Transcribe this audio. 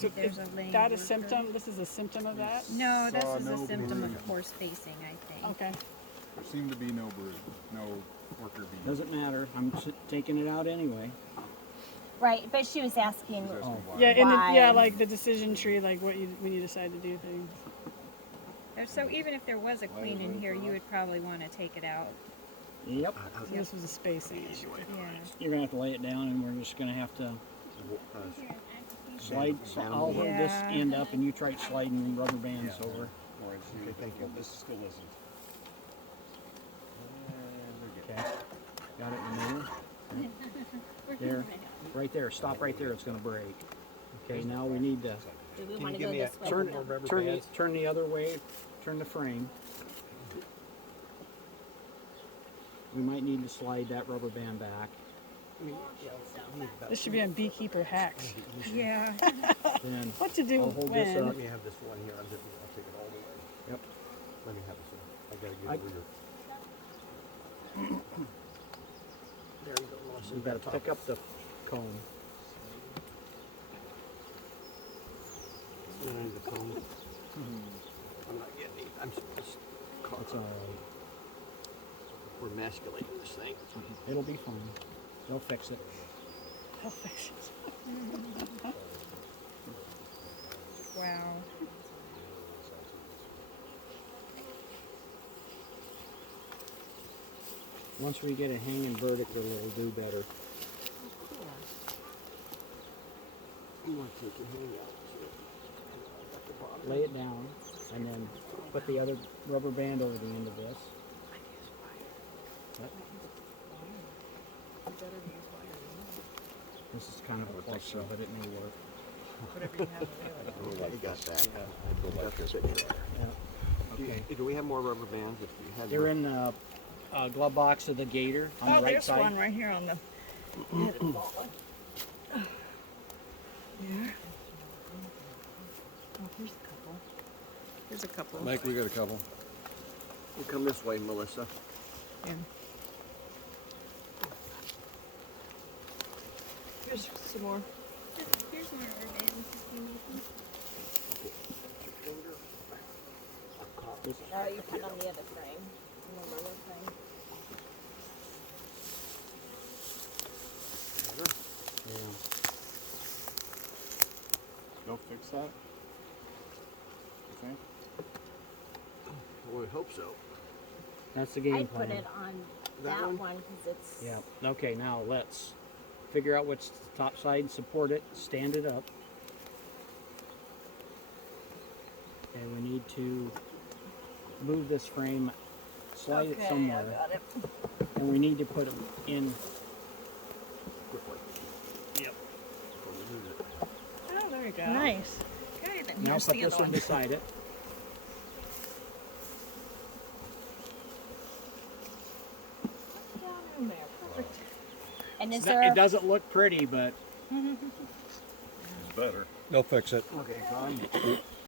So there's is a lane that a worker. symptom? This is a symptom of that? No, this Saw is no a symptom brood. of poor spacing, I think. Okay. There seemed to be no brood, no worker bees. Doesn't matter. I'm taking it out anyway. Right, but she was asking. Just asking why. Yeah, Why? yeah, like the decision tree, like what you when you decide to do things. So even if there was a queen in here, you would probably want to take it out. Yep. So this was a spacing issue. Yeah. You're gonna have to lay it down, and we're just gonna have to slide. I'll hold this Yeah. end up, and you try sliding rubber bands over. All right, so Okay, thank you. This still isn't. Okay. Got it in the middle. There. Right there. Stop right there. It's gonna break. Okay. Now we need to Do we Can want you to give go me this way? turn the other way. Turn the frame. We might need to slide that rubber band back. This should be on Beekeeper Hacks. Yeah. Then What to do I'll hold when? this up. Let me have this one here. I'll take it all the way. Yep. Let me have this one. I gotta get it over There you go, Melissa. You gotta pick up the comb. Behind the comb. I'm not getting it. I'm just caught. It's all right. We're emasculating this thing. It'll be fine. They'll fix it. I'll fix it. Wow. Once we get it hanging vertical, it'll do better. You want to take your hand out. Lay it down, and then put the other rubber band over the end of this. Yep. This is kind of a question, but it may work. You got that. That's a picture. Yeah. Okay. Do we have more rubber bands? If we had They're in the glove box of the gator on the right side. right here on the. Here's a couple. Mike, we got a couple. You come this way, Melissa. Here's some more. Here's more rubber bands if you need them. Oh, you put on the other frame. On the lower frame. Yeah. They'll fix that? You think? I would hope so. That's the game I plan. put it on That that one? one because it's. Yeah. Okay, now let's figure out which top side, support it, stand it up. Okay, we need to move this frame, slide it somewhere. got it. And we need to put it in. Yep. Oh, there you go. Nice. Okay, then Now here's put the this other one one. beside it. Down in there. Perfect. And is It there? doesn't look pretty, but It's better. They'll fix it. okay, fine.